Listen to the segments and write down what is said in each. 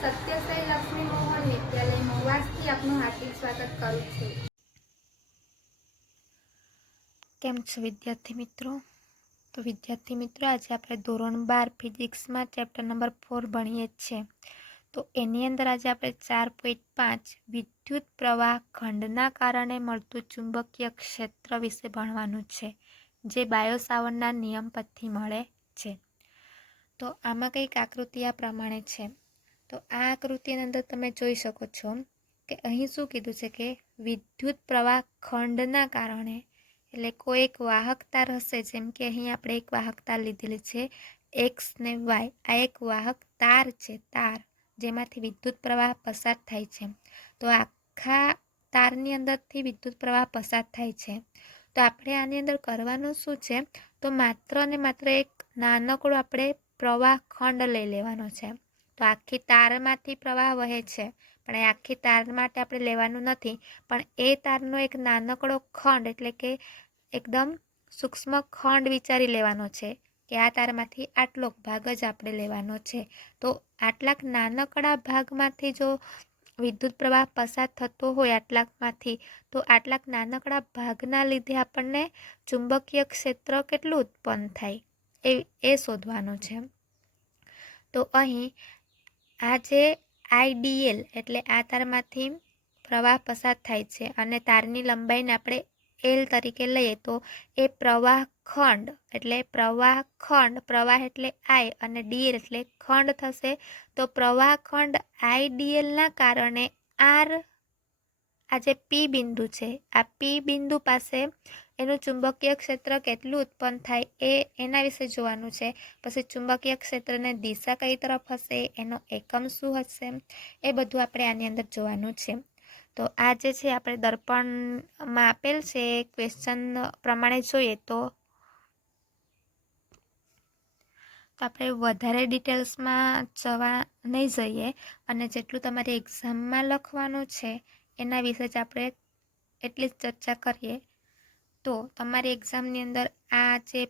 સત્યસાઈ લક્ષ્મી મોહન વિદ્યાલય મોવાસથી આપનું હાર્દિક સ્વાગત કરું છું। કેમ છો વિદ્યાર્થી મિત્રો? તો વિદ્યાર્થી મિત્રો, આજે આપણે ધોરણ 12 ફિઝિક્સમાં ચેપ્ટર નંબર 4 ભણીએ છીએ। તો એની અંદર આજે આપણે 4.5 વિદ્યુત પ્રવાહ ખંડના કારણે મળતું ચુંબકીય ક્ષેત્ર વિશે ભણવાનું છે, જે બાયો-સાવર્ટના નિયમ પરથી મળે છે। તો આમાં કંઈક આકૃતિ આ પ્રમાણે છે। તો આ આકૃતિની અંદર તમે જોઈ શકો છો કે અહીં શું કીધું છે કે વિદ્યુત પ્રવાહ ખંડના કારણે, એટલે કોઈ એક વાહક તાર હશે, જેમ કે અહીં આપણે એક વાહક તાર લીધેલી છે એક્સ ને વાય। આ એક વાહક તાર છે, તાર જેમાંથી વિદ્યુત પ્રવાહ પસાર થાય છે। તો આખા તારની અંદરથી વિદ્યુત પ્રવાહ પસાર થાય છે। તો આપણે આની અંદર કરવાનું શું છે, તો માત્ર ને માત્ર એક નાનકડો આપણે પ્રવાહ ખંડ લઈ લેવાનો છે। તો આખી તારમાંથી પ્રવાહ વહે છે, પણ એ આખી તાર માટે આપણે લેવાનું નથી, પણ એ તારનો એક નાનકડો ખંડ, એટલે કે એકદમ સૂક્ષ્મ ખંડ વિચારી લેવાનો છે કે આ તારમાંથી આટલો ભાગ જ આપણે લેવાનો છે। તો આટલાક નાનકડા ભાગમાંથી જો વિદ્યુત પ્રવાહ પસાર થતો હોય આટલાકમાંથી, તો આટલાક નાનકડા ભાગના લીધે આપણને ચુંબકીય ક્ષેત્ર કેટલું ઉત્પન્ન થાય એ શોધવાનું છે। તો અહીં આ જે આઈડીએલ એટલે આ તારમાંથી પ્રવાહ પસાર થાય છે અને તારની લંબાઈને આપણે એલ તરીકે લઈએ, તો એ પ્રવાહ ખંડ એટલે પ્રવાહ એટલે આઈ અને ડીએલ એટલે ખંડ થશે। તો પ્રવાહ ખંડ આઈડીએલના કારણે આર, આ જે પી બિંદુ છે, આ પી બિંદુ પાસે એનું ચુંબકીય ક્ષેત્ર કેટલું ઉત્પન્ન થાય એના વિશે જોવાનું છે। પછી ચુંબકીય ક્ષેત્રની દિશા કઈ તરફ હશે, એનો એકમ શું હશે, એ બધું આપણે આની અંદર જોવાનું છે। તો આ જે છે આપણે દર્પણમાં આપેલ છે ક્વેશ્ચન પ્રમાણે જોઈએ તો આપણે વધારે ડિટેલ્સમાં જવા નહીં જઈએ, અને જેટલું તમારી એક્ઝામમાં લખવાનું છે એના વિશે જ આપણે એટલી જ ચર્ચા કરીએ। તો તમારી એક્ઝામની અંદર આ જે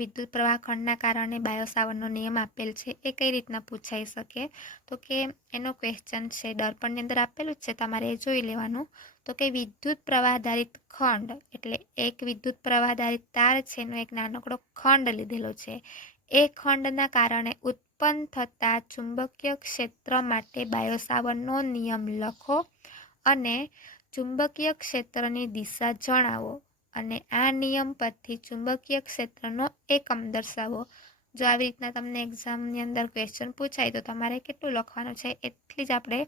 વિદ્યુત પ્રવાહ ખંડના કારણે બાયો-સાવર્ટનો નિયમ આપેલ છે એ કઈ રીતના પૂછાઈ શકે, તો કે એનો ક્વેશ્ચન છે દર્પણની અંદર આપેલું જ છે, તમારે એ જોઈ લેવાનું। તો કે વિદ્યુત પ્રવાહધારિત ખંડ એટલે એક વિદ્યુત પ્રવાહધારિત તાર છે, એનો એક નાનકડો ખંડ લીધેલો છે। એ ખંડના કારણે ઉત્પન્ન થતા ચુંબકીય ક્ષેત્ર માટે બાયો-સાવર્ટનો નિયમ લખો અને ચુંબકીય ક્ષેત્રની દિશા જણાવો, અને આ નિયમ પરથી ચુંબકીય ક્ષેત્રનો એકમ દર્શાવો। જો આવી રીતના તમને એક્ઝામની અંદર ક્વેશ્ચન પૂછાય તો તમારે કેટલું લખવાનું છે એટલી જ આપણે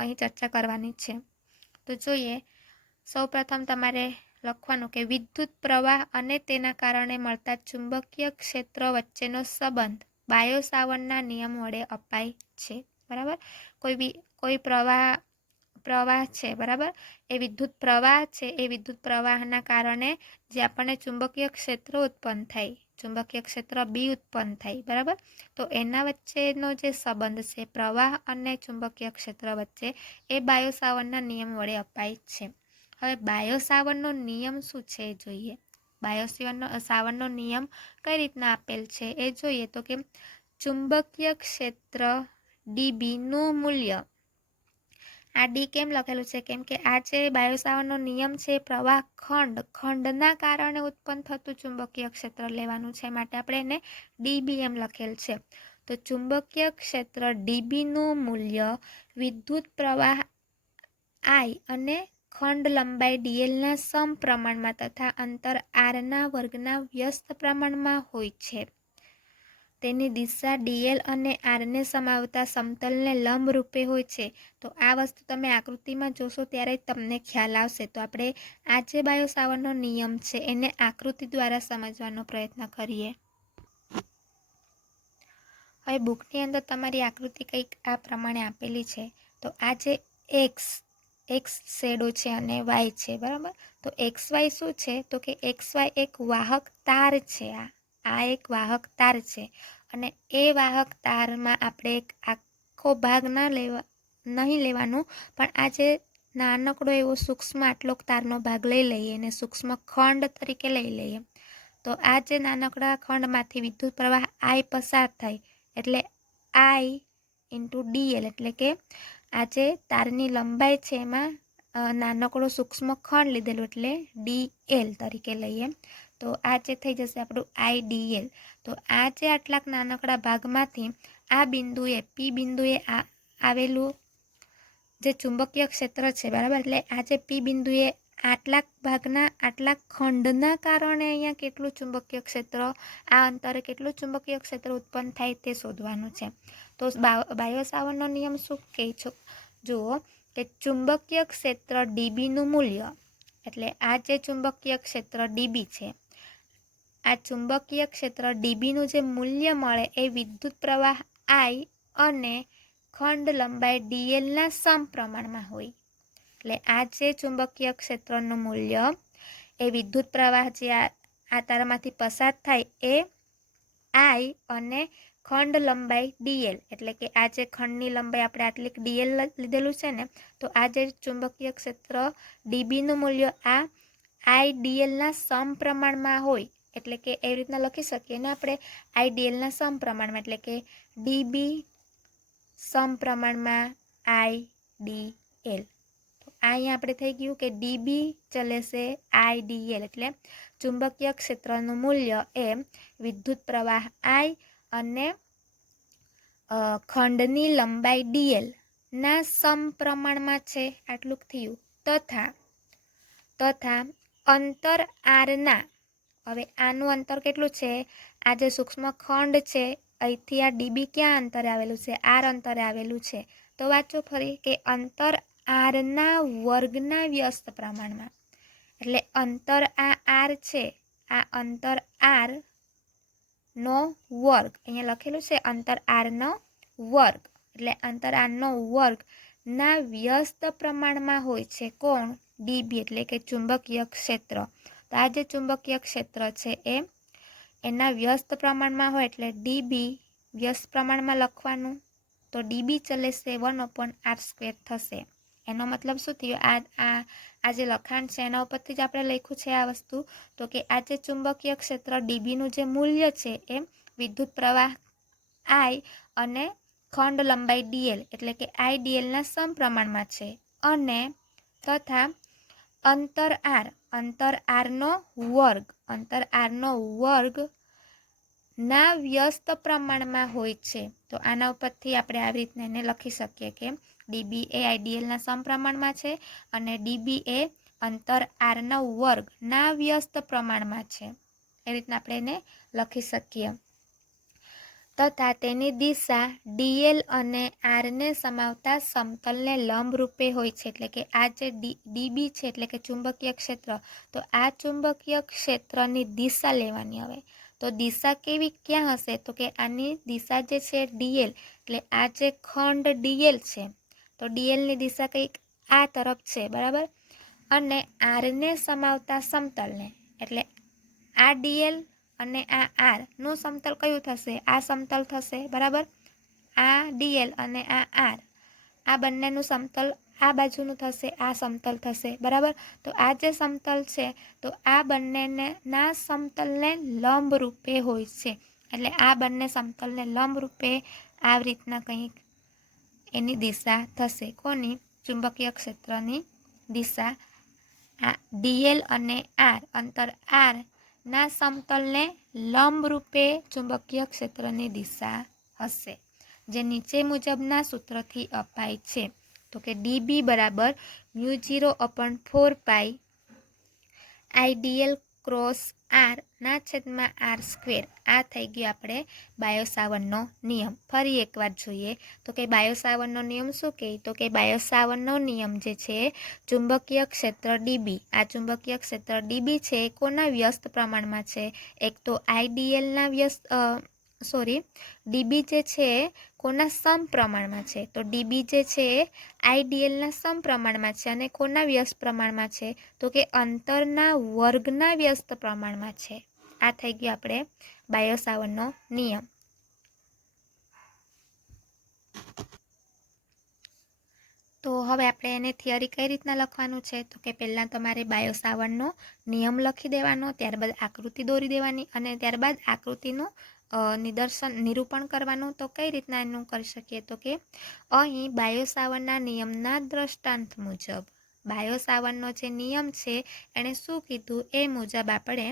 અહીં ચર્ચા કરવાની છે। તો જોઈએ, સૌપ્રથમ તમારે લખવાનું કે વિદ્યુત પ્રવાહ અને તેના કારણે મળતા ચુંબકીય ક્ષેત્ર વચ્ચેનો સંબંધ બાયો-સાવર્ટના નિયમ વડે અપાય છે। બરાબર, કોઈ પ્રવાહ છે, બરાબર, એ વિદ્યુત પ્રવાહ છે, એ વિદ્યુત પ્રવાહના કારણે જે આપણને ચુંબકીય ક્ષેત્ર ઉત્પન્ન થાય, ચુંબકીય ક્ષેત્ર બી ઉત્પન્ન થાય, બરાબર। તો એના વચ્ચેનો જે સંબંધ છે પ્રવાહ અને ચુંબકીય ક્ષેત્ર વચ્ચે, એ બાયો-સાવર્ટના નિયમ વડે અપાય છે। હવે બાયો-સાવર્ટનો નિયમ શું છે એ જોઈએ। બાયો-સાવર્ટનો નિયમ કઈ રીતના આપેલ છે એ જોઈએ, તો કે ચુંબકીય ક્ષેત્ર ડીબી નું મૂલ્ય, આ ડી કેમ લખેલું છે, કેમ કે આ જે બાયો-સાવર્ટનો નિયમ છે પ્રવાહ ખંડના કારણે ઉત્પન્ન થતું ચુંબકીય ક્ષેત્ર લેવાનું છે, માટે આપણે એને ડીબી એમ લખેલ છે। તો ચુંબકીય ક્ષેત્ર ડીબી નું મૂલ્ય વિદ્યુત પ્રવાહ આઈ અને ખંડ લંબાઈ ડીએલના સમપ્રમાણમાં તથા અંતર આરના વર્ગના વ્યસ્ત પ્રમાણમાં હોય છે। તેની દિશા ડીએલ અને આરને સમાવતા સમતલને લંબ રૂપે હોય છે। તો આ વસ્તુ તમે આકૃતિમાં જોશો ત્યારે તમને ખ્યાલ આવશે। તો આપણે આ જે બાયો-સાવર્ટનો નિયમ છે એને આકૃતિ દ્વારા સમજવાનો પ્રયત્ન કરીએ। હવે બુકની અંદર તમારી આકૃતિ કંઈક આ પ્રમાણે આપેલી છે। તો આ જે એક્સ શેડો છે અને વાય છે, બરાબર। તો એક્સ વાય શું છે, તો કે એક્સ વાય એક વાહક તાર છે। આ એક વાહક તાર છે, અને એ વાહક તારમાં આપણે એક આખો ભાગ નહીં લેવાનું, પણ આ જે નાનકડો એવો સૂક્ષ્મ આટલો તારનો ભાગ લઈ લઈએ અને સૂક્ષ્મ ખંડ તરીકે લઈ લઈએ। તો આ જે નાનકડા ખંડમાંથી વિદ્યુત પ્રવાહ આઈ પસાર થાય, એટલે આઈ ઇન્ટુ ડીએલ, એટલે કે આ જે તારની લંબાઈ છે એમાં નાનકડો સૂક્ષ્મ ખંડ લીધેલું એટલે ડીએલ તરીકે લઈએ. તો આ જે થઈ જશે આપણું આઈડીએલ. તો આ જે આટલાક નાનકડા ભાગમાંથી આ બિંદુએ પી બિંદુએ આવેલું જે ચુંબકીય ક્ષેત્ર છે, બરાબર, એટલે આ જે પી બિંદુએ આટલાક ભાગના આટલા ખંડના કારણે અહીંયા કેટલું ચુંબકીય ક્ષેત્ર, આ અંતરે કેટલું ચુંબકીય ક્ષેત્ર ઉત્પન્ન થાય તે શોધવાનું છે. તો બાયો-સાવર્ટનો નિયમ શું કહે છે? જુઓ કે ચુંબકીય ક્ષેત્ર ડીબીનું મૂલ્ય, એટલે આ જે ચુંબકીય ક્ષેત્ર ડીબી છે, આ ચુંબકીય ક્ષેત્ર ડીબીનું જે મૂલ્ય મળે એ વિદ્યુત પ્રવાહ આઈ અને ખંડ લંબાઈ ડીએલના સમપ્રમાણમાં હોય. એટલે આ જે ચુંબકીય ક્ષેત્રનું મૂલ્ય એ વિદ્યુત પ્રવાહ જે આ તારમાંથી પસાર થાય એ આઈ અને ખંડ લંબાઈ ડીએલ, એટલે કે આ જે ખંડની લંબાઈ આપણે આટલી ડીએલ લીધેલું છે ને, તો આ જે ચુંબકીય ક્ષેત્ર ડીબીનું મૂલ્ય આ આઈ ડીએલના સમપ્રમાણમાં હોય. એટલે કે એવી રીતના લખી શકીએ ને આપણે આઈડીએલના સમપ્રમાણમાં, એટલે કે ડીબી સમપ્રમાણમાં આઈડીએલ. તો અહીંયા આપણે થઈ ગયું કે ડીબી ચલે છે આઈડીએલ, એટલે ચુંબકીય ક્ષેત્રનું મૂલ્ય એ વિદ્યુત પ્રવાહ આઈ અને ખંડની લંબાઈ ડીએલ ના સમપ્રમાણમાં છે. આટલું થયું. તથા અંતર આરના, હવે આનું અંતર કેટલું છે? આ જે સૂક્ષ્મ ખંડ છે અહીંથી આ ડીબી ક્યાં અંતરે આવેલું છે? આર અંતરે આવેલું છે. તો વાંચો ફરી કે અંતર આરના વર્ગના વ્યસ્ત પ્રમાણમાં. એટલે અંતર આ આર છે, આ અંતર આર નો વર્ગ, અહીંયા લખેલું છે અંતર આર નો વર્ગ, એટલે અંતર આર નો વર્ગ ના વ્યસ્ત પ્રમાણમાં હોય છે. કોણ? ડીબી, એટલે કે ચુંબકીય ક્ષેત્ર. તો આ જે ચુંબકીય ક્ષેત્ર છે એ એના વ્યસ્ત પ્રમાણમાં હોય એટલે ડીબી વ્યસ્ત પ્રમાણમાં લખવાનું. તો ડીબી ચલે છે 1/r² થશે. એનો મતલબ શું થયો? આ જે લખાણ છે એના ઉપરથી જ આપણે લખ્યું છે આ વસ્તુ. તો કે આ જે ચુંબકીય ક્ષેત્ર ડીબીનું જે મૂલ્ય છે એ વિદ્યુત પ્રવાહ આઈ અને ખંડ લંબાઈ ડીએલ, એટલે કે આઈડીએલના સમપ્રમાણમાં છે. અને તથા અંતર આરનો વર્ગ, અંતર આરનો વર્ગ ના વ્યસ્ત પ્રમાણમાં હોય છે. તો આના ઉપરથી આપણે આવી રીતના એને લખી શકીએ કે ડીબી એ આઈડીએલના સમપ્રમાણમાં છે અને ડીબી એ અંતર આરનો વર્ગ ના વ્યસ્ત પ્રમાણમાં છે. એ રીતના આપણે એને લખી શકીએ. તથા તેની દિશા ડીએલ અને આરને સમાવતા સમતલને લંબ રૂપે હોય છે. એટલે કે આ જે ડીબી છે એટલે કે ચુંબકીય ક્ષેત્ર, તો આ ચુંબકીય ક્ષેત્રની દિશા લેવાની. હવે તો દિશા કેવી ક્યાં હશે? તો કે આની દિશા જે છે ડીએલ, એટલે આ જે ખંડ ડીએલ છે તો ડીએલની દિશા કંઈક આ તરફ છે, બરાબર. અને આરને સમાવતા સમતલને, એટલે આ ડીએલ અને આ આર નું સમતલ કયું થશે? આ સમતલ થશે, બરાબર. આ ડીએલ અને આ આર, આ બંનેનું સમતલ આ બાજુનું થશે, આ સમતલ થશે, બરાબર. તો આ જે સમતલ છે તો આ બંનેને ના સમતલને લંબ રૂપે હોય છે. એટલે આ બંને સમતલને લંબ રૂપે આવી રીતના કંઈક એની દિશા થશે. કોની? ચુંબકીય ક્ષેત્રની દિશા. આ ડીએલ અને આર, અંતર આર ના સમતલને લંબ રૂપે ચુંબકીય ક્ષેત્રની દિશા હશે, જે નીચે મુજબના સૂત્રથી અપાય છે. તો કે ડીબી બરાબર μ0/4π આઈડીએલ ક્રોસ આર ના છેદમાં r². આ થઈ ગયો આપણે બાયો-સાવર્ટનો નિયમ. ફરી એકવાર જોઈએ તો કે બાયો-સાવર્ટનો નિયમ શું કહે? તો કે બાયો-સાવર્ટનો નિયમ જે છે ચુંબકીય ક્ષેત્ર ડીબી, આ ચુંબકીય ક્ષેત્ર ડીબી છે કોના વ્યસ્ત પ્રમાણમાં છે? એક તો આઈડીએલના ડીબી જે છે કોના સમપ્રમાણમાં છે? તો ડીબી જે છે આઈડીએલના સમપ્રમાણમાં છે અને કોના વ્યસ્ત પ્રમાણમાં છે? તો કે અંતરના વર્ગના વ્યસ્ત પ્રમાણમાં છે. આ થઈ ગયો આપણે બાયો-સાવર્ટનો નિયમ. તો હવે આપણે એને થિયરી કઈ રીતના લખવાનું છે? તો કે પહેલાં તમારે બાયો-સાવર્ટનો નિયમ લખી દેવાનો, ત્યારબાદ આકૃતિ દોરી દેવાની અને ત્યારબાદ આકૃતિનું નિરૂપણ કરવાનું, તો કઈ રીતના એનું કરી શકીએ? તો કે અહીં બાયો સાવર્ટના નિયમના દ્રષ્ટાંત મુજબ, બાયો સાવર્ટનો જે નિયમ છે એણે શું કીધું એ મુજબ આપણે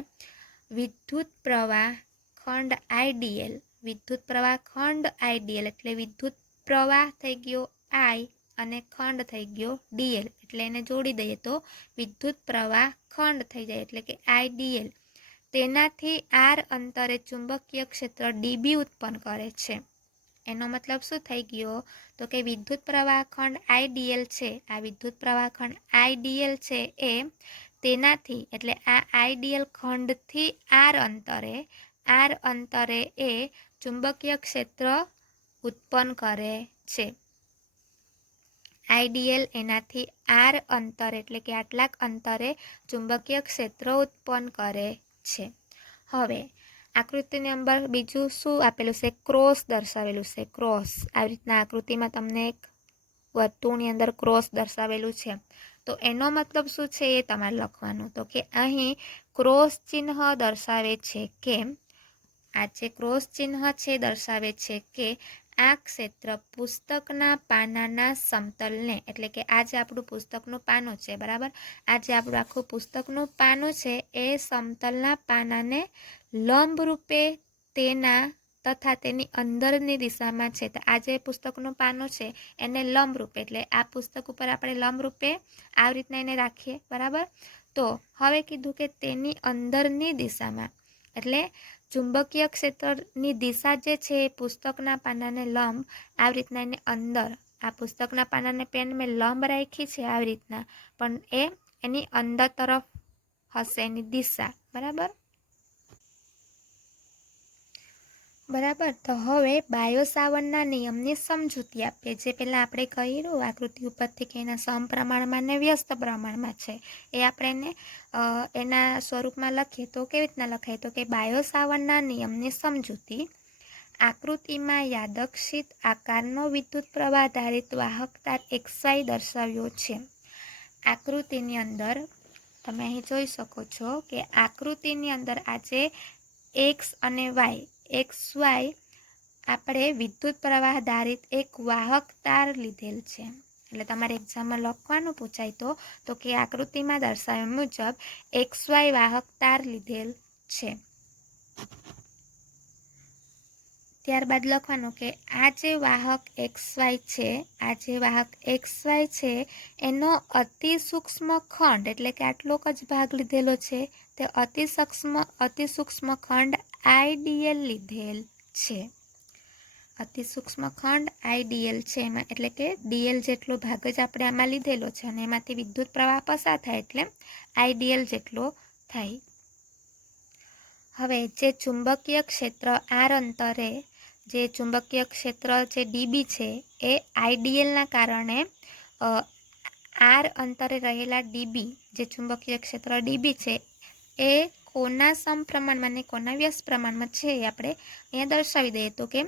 વિદ્યુત પ્રવાહ ખંડ આઈડીએલ, વિદ્યુત પ્રવાહ ખંડ આઈડીએલ એટલે વિદ્યુત પ્રવાહ થઈ ગયો આઈ અને ખંડ થઈ ગયો ડીએલ, એટલે એને જોડી દઈએ તો વિદ્યુત પ્રવાહ ખંડ થઈ જાય એટલે કે આઈડીએલ. તેનાથી આર અંતરે ચુંબકીય ક્ષેત્ર ડીબી ઉત્પન્ન કરે છે. એનો મતલબ શું થઈ ગયો? તો કે વિદ્યુત પ્રવાહ ખંડ આઈડીએલ છે, આ વિદ્યુત પ્રવાહ ખંડ આઈડીએલ છે એ તેનાથી એટલે આ આઈડીએલ ખંડથી આર અંતરે એ ચુંબકીય ક્ષેત્ર ઉત્પન્ન કરે છે. આઈડીએલ એનાથી આર અંતર એટલે કે આટલાક અંતરે ચુંબકીય ક્ષેત્ર ઉત્પન્ન કરે છે. હવે આકૃતિની અંદર બીજું શું આપેલું છે? ક્રોસ દર્શાવેલું છે. ક્રોસ આવી રીતના આકૃતિમાં તમને એક વર્તુળની અંદર ક્રોસ દર્શાવેલું છે. તો એનો મતલબ શું છે એ તમારે લખવાનું. તો કે અહીં ક્રોસ ચિહ્ન દર્શાવે છે કે આ જે ક્રોસ ચિહ્ન છે દર્શાવે છે કે આ ક્ષેત્ર પુસ્તકના પાનાના સમતલને, એટલે કે આ જે આપણું પુસ્તકનું પાનું છે, બરાબર, આ જે આપણું આખું પુસ્તકનું પાનું છે એ સમતલના પાનાને લંબ રૂપે તેના તથા તેની અંદરની દિશામાં છે. તો આ જે પુસ્તકનું પાનું છે એને લંબ રૂપે, એટલે આ પુસ્તક ઉપર આપણે લંબ રૂપે આવી રીતના એને રાખીએ, બરાબર. તો હવે કીધું કે તેની અંદરની દિશામાં, એટલે ચુંબકીય ક્ષેત્રની દિશા જે છે એ પુસ્તકના પાનાને લંબ આવી રીતના એને અંદર, આ પુસ્તકના પાનાને પેન મેં લંબ રાખી છે આવી રીતના, પણ એ એની અંદર તરફ હશે એની દિશા, બરાબર. તો હવે બાયો સાવર્ટના નિયમની સમજૂતી આપીએ. જે પહેલાં આપણે કહ્યું આકૃતિ ઉપરથી કે એના સમપ્રમાણમાં ને વ્યસ્ત પ્રમાણમાં છે, એ આપણે એને એના સ્વરૂપમાં લખીએ તો કેવી રીતના લખાય? તો કે બાયો સાવર્ટના નિયમની સમજૂતી. આકૃતિમાં યાદચ્છિક આકારનો વિદ્યુત પ્રવાહ ધારિત વાહક તાર XY દર્શાવ્યો છે. આકૃતિની અંદર તમે અહીં જોઈ શકો છો કે આકૃતિની અંદર આજે એક્સ અને વાય, XY આપણે વિદ્યુત પ્રવાહ ધારિત એક વાહક તાર લીધેલ છે. એટલે તમારે એક્ઝામમાં લખવાનું પૂછાય તો કે આકૃતિમાં દર્શાવ્યા મુજબ XY વાહક તાર લીધેલ છે. ત્યારબાદ લખવાનું કે આ જે વાહક XY છે, એનો અતિ સૂક્ષ્મ ખંડ એટલે કે આટલોક જ ભાગ લીધેલો છે, તે અતિ સૂક્ષ્મ ખંડ આઈડીએલ લીધેલ છે. અતિ સૂક્ષ્મ ખંડ આઈડીએલ છે એમાં, એટલે કે ડીએલ જેટલો ભાગ જ આપણે આમાં લીધેલો છે અને એમાંથી વિદ્યુત પ્રવાહ પસાર થાય એટલે આઈડીએલ જેટલો થાય. હવે જે ચુંબકીય ક્ષેત્ર આર અંતરે, જે ચુંબકીય ક્ષેત્ર જે ડીબી છે એ આઈડીએલના કારણે આર અંતરે રહેલા ડીબી, જે ચુંબકીય ક્ષેત્ર ડીબી છે એ કોના સમપ્રમાણમાં ને કોના વ્યસ્ત પ્રમાણમાં છે એ આપણે અહીંયા દર્શાવી દઈએ. તો કે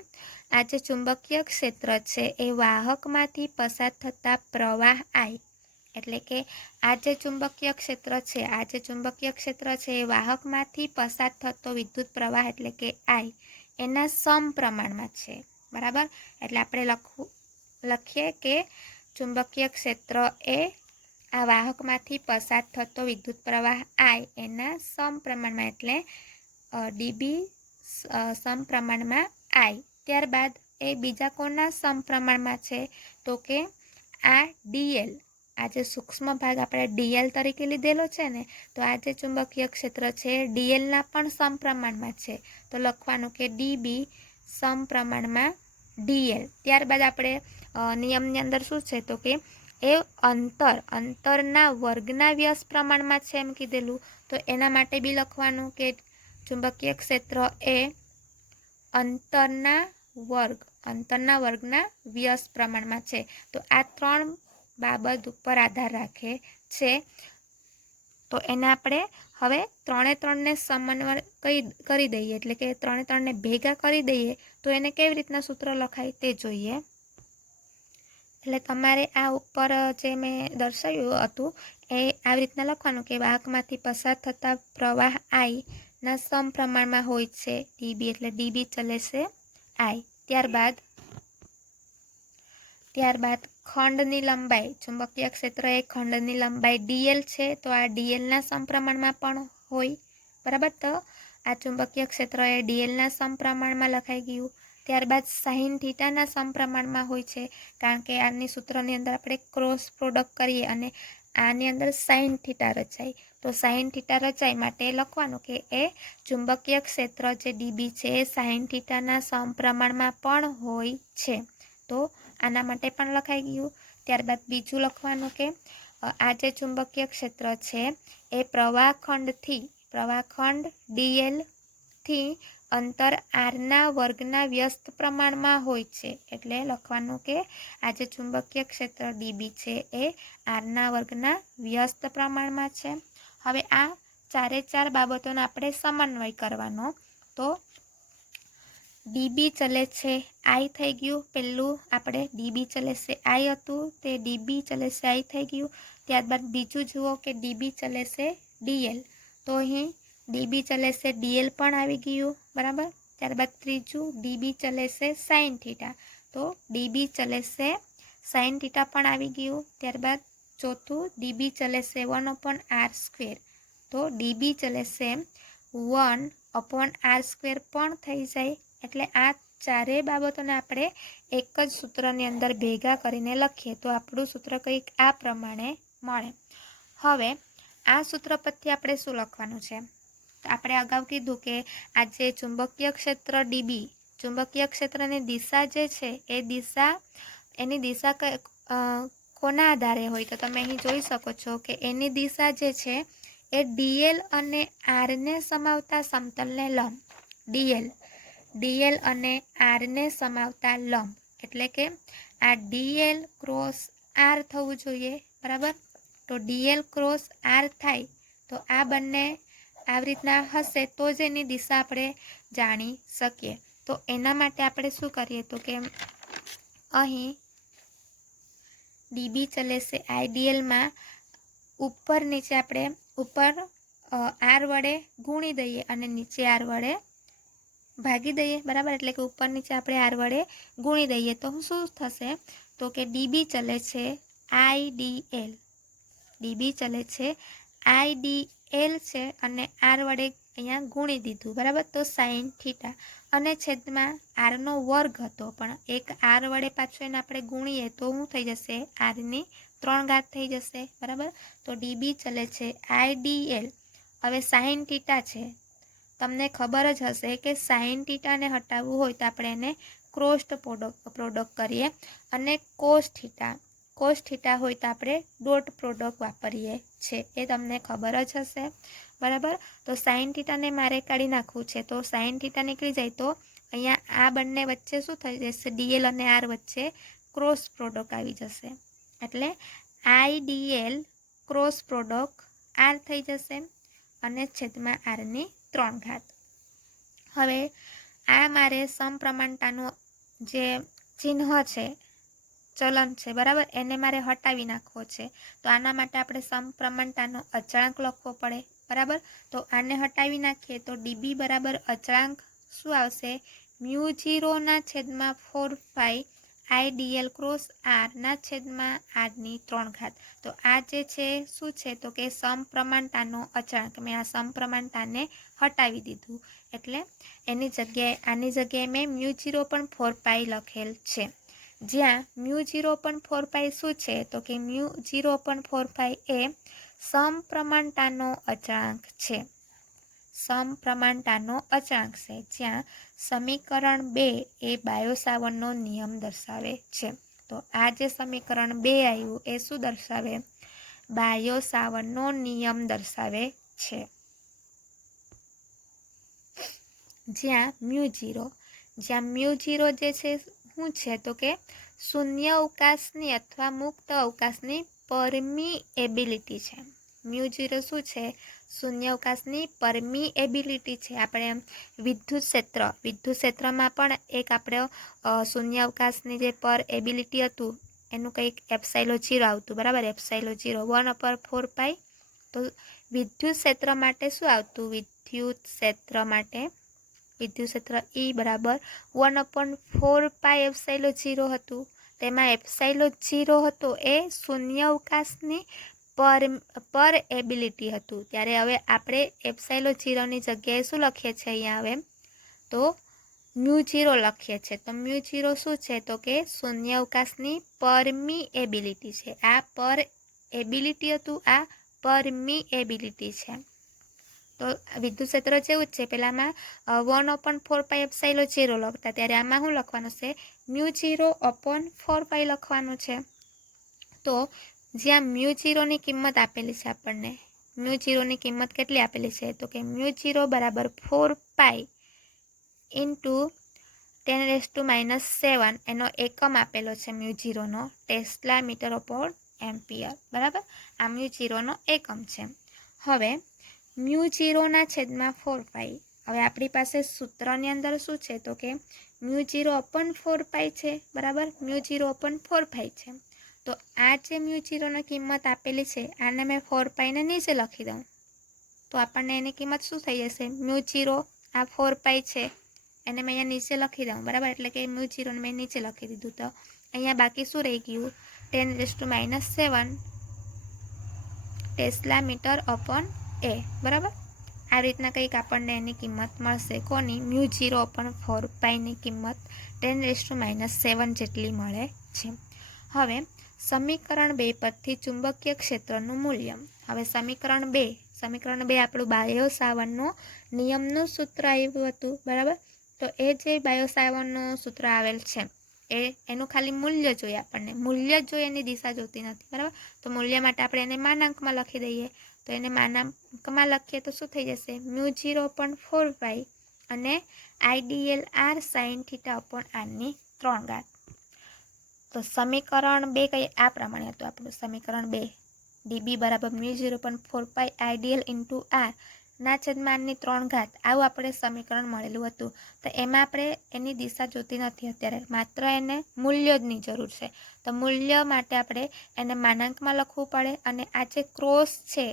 આ જે ચુંબકીય ક્ષેત્ર છે એ વાહકમાંથી પસાર થતા પ્રવાહ આઈ, એટલે કે આ જે ચુંબકીય ક્ષેત્ર છે એ વાહકમાંથી પસાર થતો વિદ્યુત પ્રવાહ એટલે કે આઈ એના સમપ્રમાણમાં છે, બરાબર. એટલે આપણે લખીએ કે ચુંબકીય ક્ષેત્ર એ આ વાહકમાંથી પસાર થતો વિદ્યુત પ્રવાહ આઈ એના સમપ્રમાણમાં, એટલે ડીબી સમપ્રમાણમાં આઈ. ત્યારબાદ એ બીજા કોના સમપ્રમાણમાં છે? તો કે આ ડીએલ, આ જે સૂક્ષ્મ ભાગ આપણે ડીએલ તરીકે લીધેલો છે ને, તો આ જે ચુંબકીય ક્ષેત્ર છે ડીએલના પણ સમપ્રમાણમાં છે. તો લખવાનું કે ડીબી સમપ્રમાણમાં ડીએલ. ત્યારબાદ આપણે નિયમની અંદર શું છે? તો કે એ અંતરના વર્ગના વ્યસ્ત પ્રમાણમાં છે એમ કીધેલું. તો એના માટે બી લખવાનું કે ચુંબકીય ક્ષેત્ર એ અંતરના વર્ગના વ્યસ્ત પ્રમાણમાં છે. તો આ ત્રણ બાબત ઉપર આધાર રાખે છે. તો એને આપણે હવે ત્રણને સમન્વય કરી દઈએ, એટલે કે ત્રણને ભેગા કરી દઈએ તો એને કેવી રીતના સૂત્ર લખાય તે જોઈએ. એટલે તમારે આ ઉપર જે મેં દર્શાવ્યું હતું એ આવી રીતના લખવાનું કે વાહકમાંથી પસાર થતા પ્રવાહ આઈ ના સમપ્રમાણમાં હોય છે ડીબી, એટલે ડીબી ચલે છે આઈ. ત્યારબાદ ખંડની લંબાઈ, ચુંબકીય ક્ષેત્ર એ ખંડની લંબાઈ ડીએલ છે, તો આ ડીએલના સમપ્રમાણમાં પણ હોય, બરાબર. તો આ ચુંબકીય ક્ષેત્ર એ ડીએલના સમપ્રમાણમાં લખાઈ ગયું. ત્યારબાદ સાઇન થીટાના સમપ્રમાણમાં હોય છે, કારણ કે આની સૂત્રની અંદર આપણે ક્રોસ પ્રોડક્ટ કરીએ અને આની અંદર સાઇન થીટા રચાય, તો સાઇન થીટા રચાય માટે લખવાનું કે એ ચુંબકીય ક્ષેત્ર જે ડીબી છે એ સાઇન થીટાના સમપ્રમાણમાં પણ હોય છે, તો આના માટે પણ લખાઈ ગયું. ત્યારબાદ બીજું લખવાનું કે આ જે ચુંબકીય ક્ષેત્ર છે એ પ્રવાહખંડ ડીએલથી અંતર આરના વર્ગના વ્યસ્ત પ્રમાણમાં હોય છે, એટલે લખવાનું કે આ જે ચુંબકીય ક્ષેત્ર ડીબી છે એ આરના વર્ગના વ્યસ્ત પ્રમાણમાં છે. હવે આ ચારે ચાર બાબતોનો આપણે સમન્વય કરવાનો. તો ડીબી ચલે છે આઈ થઈ ગયું, પહેલું આપણે ડીબી ચલે છે આઈ હતું તે ડીબી ચલે છે આઈ થઈ ગયું. ત્યારબાદ બીજું જુઓ કે ડીબી ચલે છે ડીએલ, તો અહીં ડીબી ચલે છે ડીએલ પણ આવી ગયું, બરાબર. ત્યારબાદ ત્રીજું ડીબી ચલે છે સાઇન થીટા, તો ડીબી ચલે છે સાઇન થીટા પણ આવી ગયું. ત્યારબાદ ચોથું ડીબી ચલે છે 1/r², તો ડીબી ચલે છે 1/r² પણ થઈ જાય. એટલે આ ચારેય બાબતોને આપણે એક જ સૂત્રની અંદર ભેગા કરીને લખીએ તો આપણું સૂત્ર કંઈક આ પ્રમાણે મળે. હવે આ સૂત્ર પરથી આપણે શું લખવાનું છે? તો આપણે અગાઉ કીધું કે આ જે ચુંબકીય ક્ષેત્ર ડીબી, ચુંબકીય ક્ષેત્રની દિશા જે છે એની દિશા કોના આધારે હોય? તો તમે અહીં જોઈ શકો છો કે એની દિશા જે છે એ ડીએલ અને આરને સમાવતા સમતલને લંબ, ડીએલ અને આરને સમાવતા લંબ, એટલે કે આ ડીએલ ક્રોસ આર થવું જોઈએ, બરાબર. તો ડીએલ ક્રોસ આર થાય તો આ બંને આવી રીતના હશે તો જ એની દિશા આપણે જાણી શકીએ. તો એના માટે આપણે શું કરીએ તો કે અહીં ડીબી ચલે છે આઈડીએલમાં ઉપર નીચે આપણે ઉપર આર વડે ગુણી દઈએ અને નીચે આર વડે ભાગી દઈએ, બરાબર. એટલે કે ઉપર નીચે આપણે આર વડે ગુણી દઈએ તો શું થશે? તો કે ડીબી ચલે છે આઈડીએલ, ડીબી ચલે છે આઈડીએલ છે અને આર વડે અહીંયા ગુણી દીધું, બરાબર. તો સાઇન થીટા અને છેદમાં આરનો વર્ગ હતો પણ એક આર વડે પાછું એને આપણે ગુણીએ તો શું થઈ જશે? આરની 3 ઘાત થઈ જશે, બરાબર. તો ડીબી ચલે છે આઈડીએલ. હવે સાઇન થીટા છે, તમને ખબર જ હશે કે સાઇન થીટાને હટાવવું હોય તો આપણે એને ક્રોસ પ્રોડક્ટ કરીએ અને કોસ થીટા હોય તો આપણે ડોટ પ્રોડક્ટ વાપરીએ છીએ, એ તમને ખબર જ હશે, બરાબર. તો સાઇન થીટાને મારે કાઢી નાખવું છે, તો સાઇન થીટા નીકળી જાય તો અહીંયા આ બંને વચ્ચે શું થઈ જશે? ડીએલ અને આર વચ્ચે ક્રોસ પ્રોડક્ટ આવી જશે, એટલે આઈડીએલ ક્રોસ પ્રોડક્ટ આર થઈ જશે અને છેદમાં આરની 3 ઘાત. હવે આ મારે સમપ્રમાણતાનું જે ચિહ્ન છે, ચલન છે, બરાબર, એને મારે હટાવી નાખવો છે. તો આના માટે આપણે સમપ્રમાણતાનો અચળાંક લખવો પડે, બરાબર. તો આને હટાવી નાખીએ તો ડીબી બરાબર અચળાંક શું આવશે? μ0/4π આઈડીએલ ક્રોસ આરના છેદમાં આરની 3 ઘાત. તો આ જે છે શું છે? તો કે સમપ્રમાણતાનો અચળાંક. મેં આ સમપ્રમાણતાને હટાવી દીધું એટલે આની જગ્યાએ મેં μ0/4π લખેલ છે, જ્યાં μ0/4π શું છે? તો કે μ0/4π એ સમપ્રમાણતાનો અચળાંક છે, સમપ્રમાણતાનો અચળાંક છે, જ્યાં સમીકરણ 2 એ બાયો-સાવર્ટનો નિયમ દર્શાવે છે. તો આ જે સમીકરણ 2 આવ્યું એ શું દર્શાવે? બાયો-સાવર્ટનો નિયમ દર્શાવે છે, જ્યાં μ0 જે છે શું છે? તો કે શૂન્ય અવકાશની અથવા મુક્ત અવકાશની પરમિએબિલિટી છે. μ0 શું છે? શૂન્ય અવકાશની પરમિએબિલિટી છે. આપણે વિદ્યુત ક્ષેત્રમાં પણ એક આપણે શૂન્ય અવકાશની જે પરએબિલિટી હતું એનું કંઈક ε0 આવતું, બરાબર. ε0 1/4π. તો વિદ્યુત ક્ષેત્ર માટે શું આવતું? વિદ્યુત ક્ષેત્ર માટે વિદ્યુત ક્ષેત્ર E બરાબર 1/4πε0 હતું. તેમાં ε0 હતો એ શૂન્ય અવકાશની પરએબિલિટી હતું. ત્યારે હવે આપણે ε0ની જગ્યાએ શું લખીએ છીએ? અહીંયા હવે તો μ0 લખીએ છીએ. તો μ0 શું છે? તો કે શૂન્ય અવકાશની પરમિએબિલિટી છે. આ પરએબિલિટી હતું, આ પરમિએબિલિટી છે. તો વિદ્યુત ક્ષેત્ર જેવું જ છે. પહેલામાં 1/4πε0 લખતા, ત્યારે આમાં શું લખવાનું છે? μ0/4π લખવાનું છે. તો જ્યાં μ0ની કિંમત આપેલી છે આપણને, μ0ની કિંમત કેટલી આપેલી છે? તો કે μ0 બરાબર 4π ઇન્ટુ 10⁻⁷ એનો એકમ આપેલો છે μ0નો, ટેસ્લા મીટર/એમ્પિયર. બરાબર, આ μ0નો એકમ છે. હવે μ0 છેદમાં 4π. હવે આપણી પાસે સૂત્રની અંદર શું છે? તો કે μ0/4π છે. બરાબર, μ0/4π છે. તો આ જે μ0ની કિંમત આપેલી છે, આને મેં 4π ને નીચે લખી દઉં તો આપણને એની કિંમત શું થઈ જશે? μ0 આ 4π છે એને મેં અહીંયા નીચે લખી દઉં. બરાબર, એટલે કે μ0 મેં નીચે લખી દીધું. તો અહીંયા બાકી શું રહી ગયું? 10⁻⁷ ટેસ્લા મીટર/એ. બરાબર, આ રીતના કંઈક આપણને એની કિંમત મળશે. કોની? μ0/4πની કિંમત 10⁻⁷ જેટલી મળે છે. હવે સમીકરણ 2 પરથી ચુંબકીય ક્ષેત્રનું મૂલ્ય. હવે સમીકરણ 2 આપણું બાયો સાવર્ટનો નિયમનું સૂત્ર આવ્યું હતું. બરાબર, તો એ જે બાયો સાવર્ટનું સૂત્ર આવેલ છે એનું ખાલી મૂલ્ય જોઈએ આપણને. મૂલ્ય જોઈએ, એની દિશા જોતી નથી. બરાબર, તો મૂલ્ય માટે આપણે એને માનાંકમાં લખી દઈએ. તો એને માનાંકમાં લખીએ તો શું થઈ જશે? μ0/4π અને IDL r sin θ/r3. તો સમીકરણ 2 કઈ આ પ્રમાણે હતું આપણું. સમીકરણ 2 dB બરાબર μ0/4π IDL × r ના છેદમાં r3. આવું આપણે સમીકરણ મળેલું હતું. તો એમાં આપણે એની દિશા જોતી નથી અત્યારે, માત્ર એને મૂલ્યની જરૂર છે. તો મૂલ્ય માટે આપણે એને માનાંકમાં લખવું પડે. અને આ જે ક્રોસ છે,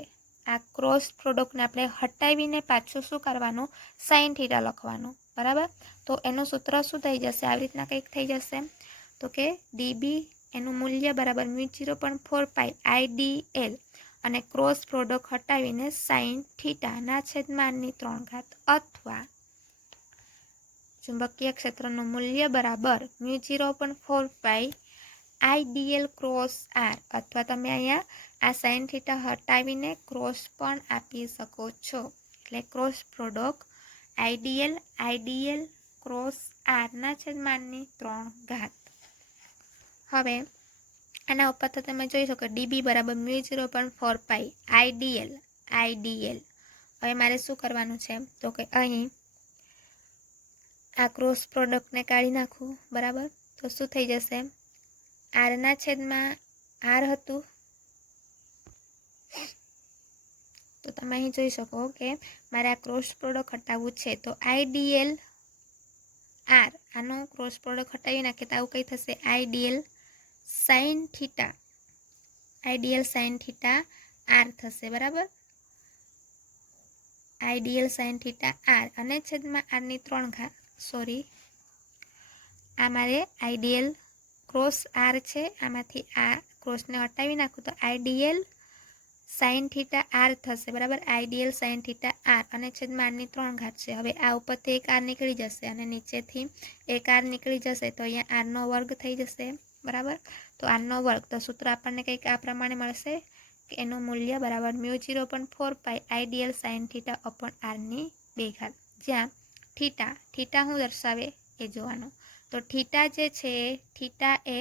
આ ક્રોસ પ્રોડક્ટને આપણે હટાવીને પાછું શું કરવાનું? સાઇન થીટા લખવાનું. બરાબર, તો એનું સૂત્ર શું થઈ જશે? આવી રીતના કંઈક થઈ જશે. તો કે dB એનું મૂલ્ય બરાબર μ0/4π IDL અને ક્રોસ પ્રોડક્ટ હટાવીને સાઇન થીટા છેદમાં r3, અથવા ચુંબકીય ક્ષેત્રનું મૂલ્ય બરાબર μ0/4π IDL ક્રોસ r, અથવા તમે અહીંયા આ સાઇન થીટા હટાવીને ક્રોસ પણ આપી શકો છો. એટલે cross product IDL cross r છેદમાં r3. હવે આના ઉપર તો તમે જોઈ શકો dB બરાબર μ0/4π IDL. હવે મારે શું કરવાનું છે? તો કે અહીં આ ક્રોસ પ્રોડક્ટને કાઢી નાખું. બરાબર, તો શું થઈ જશે? r છેદમાં r હતું, તો તમે અહીં જોઈ શકો કે મારે આ ક્રોસ પ્રોડક્ટ હટાવવું છે. તો IDL r, આનો ક્રોસ પ્રોડક્ટ હટાવી નાખીએ તો આવું કંઈ થશે? IDL સાઇન થીટા r થશે. બરાબર, IDL સાઇન થીટા r અને છેદમાં r3. સોરી, આ મારે IDL ક્રોસ r છે, આમાંથી આ ક્રોસને હટાવી નાખું તો IDL સાઇન થીટા r થશે. બરાબર, IDL સાઇન થીટા r અને છેદમાં r3 છે. હવે આ ઉપરથી એક r નીકળી જશે અને નીચેથી એક r નીકળી જશે, તો અહીંયા r નો વર્ગ થઈ જશે. બરાબર, તો r નો વર્ગ. તો સૂત્ર આપણને કંઈક આ પ્રમાણે મળશે કે એનું મૂલ્ય બરાબર μ0/4π IDL સાઇન θ/r2, જ્યાં થીટા શું દર્શાવે એ જોવાનું. તો થીટા જે છે, થીટા એ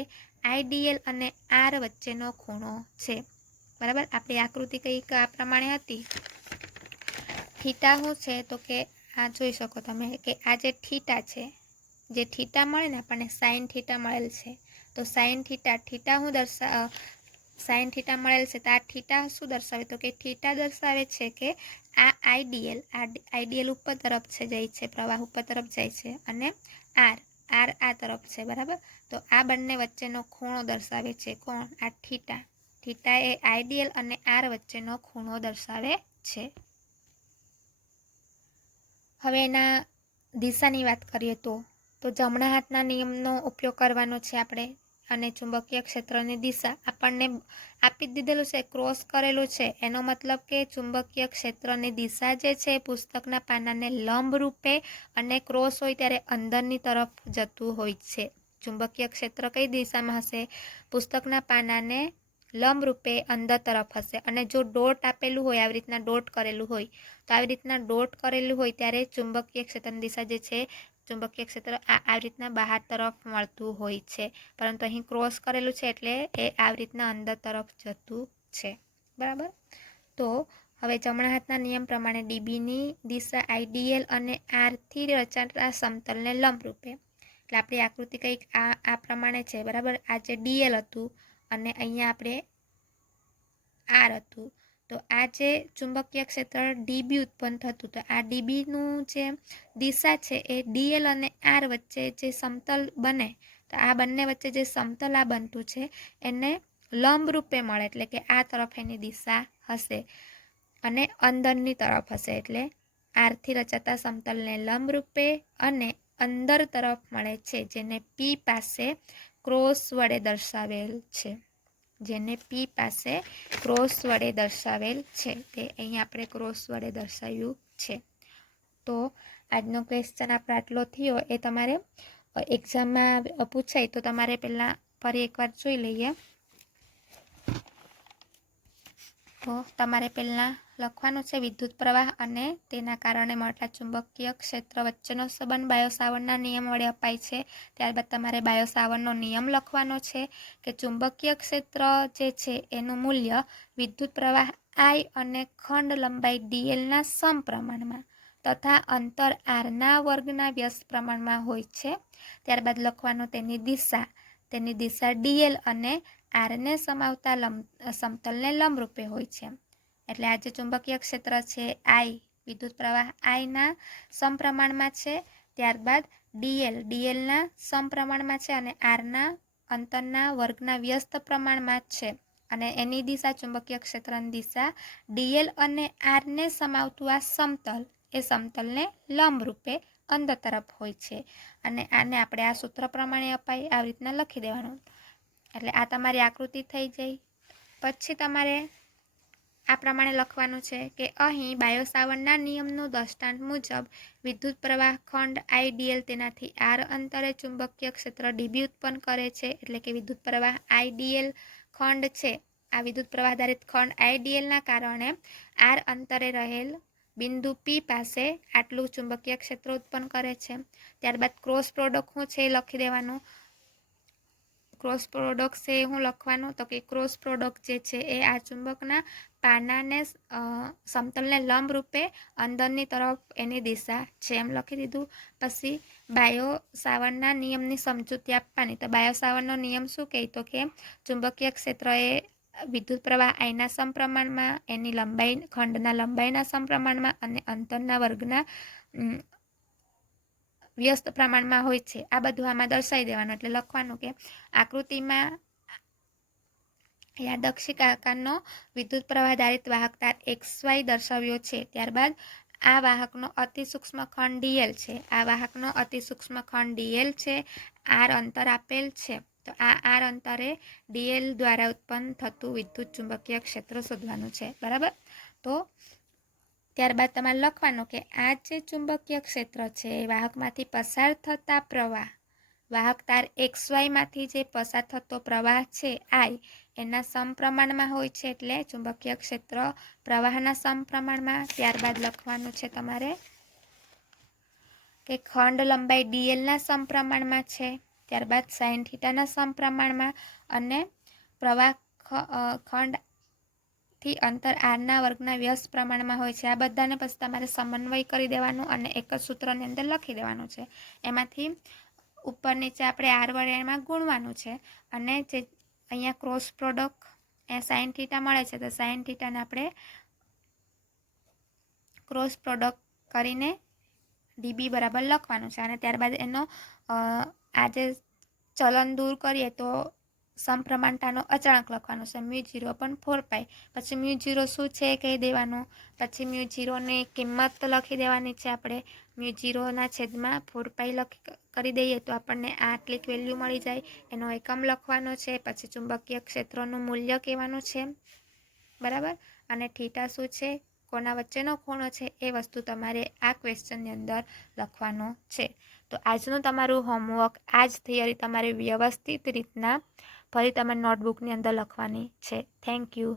IDL અને r વચ્ચેનો ખૂણો છે. બરાબર, આપણી આકૃતિ કંઈક આ પ્રમાણે હતી. થીટા શું છે? તો કે આ જોઈ શકો તમે કે આ જે થીટા છે, જે થીટા મળે ને આપણને સાઇન થીટા મળેલ છે, તો સાઇન થીટા શું સાઇન થીટા મળેલ છે, તો આ થીટા શું દર્શાવે? તો કે થીટા દર્શાવે છે કે આ IDL ઉપર તરફ છે, જાય છે, પ્રવાહ ઉપર તરફ જાય છે, અને r આ તરફ છે. બરાબર, તો આ બંને વચ્ચેનો ખૂણો દર્શાવે છે. કોણ? આ થીટા એ IDL અને r વચ્ચેનો ખૂણો દર્શાવે છે. હવે એના દિશાની વાત કરીએ તો જમણા હાથના નિયમનો ઉપયોગ કરવાનો છે આપણે. અને ચુંબકીય ક્ષેત્રની દિશા આપણને આપી દીધેલું છે, ક્રોસ કરેલું છે. એનો મતલબ કે ચુંબકીય ક્ષેત્રની દિશા જે છે પુસ્તકના પાનાને લંબ રૂપે અને ક્રોસ હોય ત્યારે અંદરની તરફ જતું હોય છે. ચુંબકીય ક્ષેત્ર કઈ દિશામાં હશે? પુસ્તકના પાનાને લંબ રૂપે અંદર તરફ હશે. અને જો ડોટ આપેલું હોય, આવી રીતના ડોટ કરેલું હોય, તો આવી રીતના ડોટ કરેલું હોય ત્યારે ચુંબકીય ક્ષેત્રની દિશા જે છે, ચુંબકીય ક્ષેત્ર આવી રીતના બહાર તરફ મળતું હોય છે. પરંતુ અહીં ક્રોસ કરેલું છે એટલે એ આવી રીતના અંદર તરફ જતું છે. બરાબર. તો હવે જમણા હાથના નિયમ પ્રમાણે ડીબીની દિશા આઈડીએલ અને આરથી રચાતા સમતલને લંબ રૂપે. એટલે આપણી આકૃતિ કંઈક આ પ્રમાણે છે. બરાબર. આ જે ડીએલ હતું અને અહીંયા આપણે આર હતું, તો આ જે ચુંબકીય ક્ષેત્ર ડીબી ઉત્પન્ન થતું, તો આ ડીબીનું જે દિશા છે એ ડીએલ અને આર વચ્ચે જે સમતલ બને, તો આ બંને વચ્ચે જે સમતલ આ બનતું છે એને લંબ રૂપે મળે. એટલે કે આ તરફ એની દિશા હશે અને અંદરની તરફ હશે. એટલે આરથી રચાતા સમતલને લંબ રૂપે અને અંદર તરફ મળે છે, જેને પી પાસે ક્રોસ વડે દર્શાવેલ છે. જેને પી પાસે ક્રોસ વડે દર્શાવેલ છે. તે અહીં આપણે ક્રોસ વડે દર્શાવ્યું છે. તો આજનો ક્વેશ્ચન આપણે આટલો થયો. એ તમારે એક્ઝામમાં પૂછાય તો તમારે પહેલાં ફરી એકવાર જોઈ લઈએ. તો તમારે પહેલાં લખવાનું છે વિદ્યુત પ્રવાહ અને તેના કારણે મળતા ચુંબકીય ક્ષેત્ર વચ્ચેનો સંબંધ બાયો સાવર્ટના નિયમ વડે અપાય છે. ત્યારબાદ તમારે બાયો સાવર્ટનો નિયમ લખવાનો છે કે ચુંબકીય ક્ષેત્ર જે છે એનું મૂલ્ય વિદ્યુત પ્રવાહ આઈ અને ખંડ લંબાઈ ડીએલના સમપ્રમાણમાં તથા અંતર આરના વર્ગના વ્યસ્ત પ્રમાણમાં હોય છે. ત્યારબાદ લખવાનું તેની દિશા ડીએલ અને આરને સમાવતા સમતલને લંબ રૂપે હોય છે. એટલે આ જે ચુંબકીય ક્ષેત્ર છે આઈ, વિદ્યુત પ્રવાહ આઈના સમપ્રમાણમાં છે. ત્યારબાદ ડીએલના સમપ્રમાણમાં છે અને આરના અંતરના વર્ગના વ્યસ્ત પ્રમાણમાં છે. અને એની દિશા, ચુંબકીય ક્ષેત્રની દિશા ડીએલ અને આરને સમાવતું આ સમતલ, એ સમતલને લંબ રૂપે અંદર તરફ હોય છે. અને આને આપણે આ સૂત્ર પ્રમાણે અપાય આવી રીતના લખી દેવાનું. એટલે આ તમારી આકૃતિ થઈ જાય. પછી તમારે આ પ્રમાણે લખવાનું છે કે અહીં બાયો સાવર્ટના નિયમનું દ્રષ્ટાંત મુજબ વિદ્યુત પ્રવાહ ખંડ આઈડીએલ તેનાથી આર અંતરે ચુંબકીય ક્ષેત્ર ડીબી ઉત્પન્ન કરે છે. એટલે કે વિદ્યુત પ્રવાહ આઈડીએલ ખંડ છે, આ વિદ્યુત પ્રવાહ આધારિત ખંડ આઈડીએલના કારણે આર અંતરે રહેલ બિંદુ પી પાસે આટલું ચુંબકીય ક્ષેત્ર ઉત્પન્ન કરે છે. ત્યારબાદ ક્રોસ પ્રોડક્ટ શું છે એ લખી દેવાનું. ક્રોસ પ્રોડક્ટ છે હું લખવાનું તો કે ક્રોસ પ્રોડક્ટ જે છે એ આ ચુંબકના પાનાને સમતલને લંબ રૂપે અંદરની તરફ એની દિશા છે, એમ લખી દીધું. પછી બાયો સાવર્ટના નિયમની સમજૂતી આપવાની. તો બાયો સાવર્ટનો નિયમ શું કહે તો કે ચુંબકીય ક્ષેત્ર એ વિદ્યુત પ્રવાહ આઈના સમપ્રમાણમાં, એની લંબાઈ ખંડના લંબાઈના સમપ્રમાણમાં અને અંતરના વર્ગના વ્યસ્ત પ્રમાણમાં હોય છે. આ બધું આમાં દર્શાવી દેવાનું. એટલે લખવાનું કે આકૃતિમાં યાદક્ષિક આકારનો વિદ્યુત પ્રવાહ આધારિત વાહક તાર XY દર્શાવ્યો છે. ત્યારબાદ આ વાહકનો અતિ સૂક્ષ્મ ખંડ ડીએલ છે. આ વાહકનો અતિ સૂક્ષ્મ ખંડ ડીએલ છે. આર અંતર આપેલ છે. તો આ આર અંતરે ડીએલ દ્વારા ઉત્પન્ન થતું વિદ્યુત ચુંબકીય ક્ષેત્ર શોધવાનું છે. બરાબર. તો ત્યારબાદ તમારે લખવાનું કે આ જે ચુંબકીય ક્ષેત્ર છે એ વાહકમાંથી પસાર થતા પ્રવાહ, વાહક તાર XYમાંથી જે પસાર થતો પ્રવાહ છે આઈ, એના સમપ્રમાણમાં હોય છે. એટલે ચુંબકીય ક્ષેત્ર પ્રવાહના સમપ્રમાણમાં. ત્યારબાદ લખવાનું છે તમારે કે ખંડ લંબાઈ ડીએલના સમપ્રમાણમાં છે. ત્યારબાદ સાઇન થીટાના સમપ્રમાણમાં અને પ્રવાહ ખંડથી અંતર આરના વર્ગના વ્યસ્ત પ્રમાણમાં હોય છે. આ બધાને પછી તમારે સમન્વય કરી દેવાનું અને એક જ સૂત્રની અંદર લખી દેવાનું છે. એમાંથી ઉપર નીચે આપણે આર વડે એમાં ગુણવાનું છે. અને જે અહીંયા ક્રોસ પ્રોડક્ટ એ સાઇન થીટા મળે છે, તો સાઇન થીટાને આપણે ક્રોસ પ્રોડક્ટ કરીને ડીબી બરાબર લખવાનું છે. અને ત્યારબાદ એનો આ જે ચલન દૂર કરીએ તો સમપ્રમાણતાનો અચાળાંક લખવાનો છે. μ0/4π. પછી μ0 શું છે કહી દેવાનું. પછી μ0ની કિંમત લખી દેવાની છે આપણે. μ0ના છેદમાં 4π કરી દઈએ તો આપણને આટલી વેલ્યુ મળી જાય. એનો એકમ લખવાનો છે. પછી ચુંબકીય ક્ષેત્રનું મૂલ્ય કહેવાનું છે, બરાબર. અને થીટા શું છે, કોના વચ્ચેનો ખૂણો છે, એ વસ્તુ તમારે આ ક્વેશ્ચનની અંદર લખવાનો છે. તો આજનું તમારું હોમવર્ક, આ જ થિયરી તમારે વ્યવસ્થિત રીતના ફરી તમારી નોટબુકની અંદર લખવાની છે. Thank you.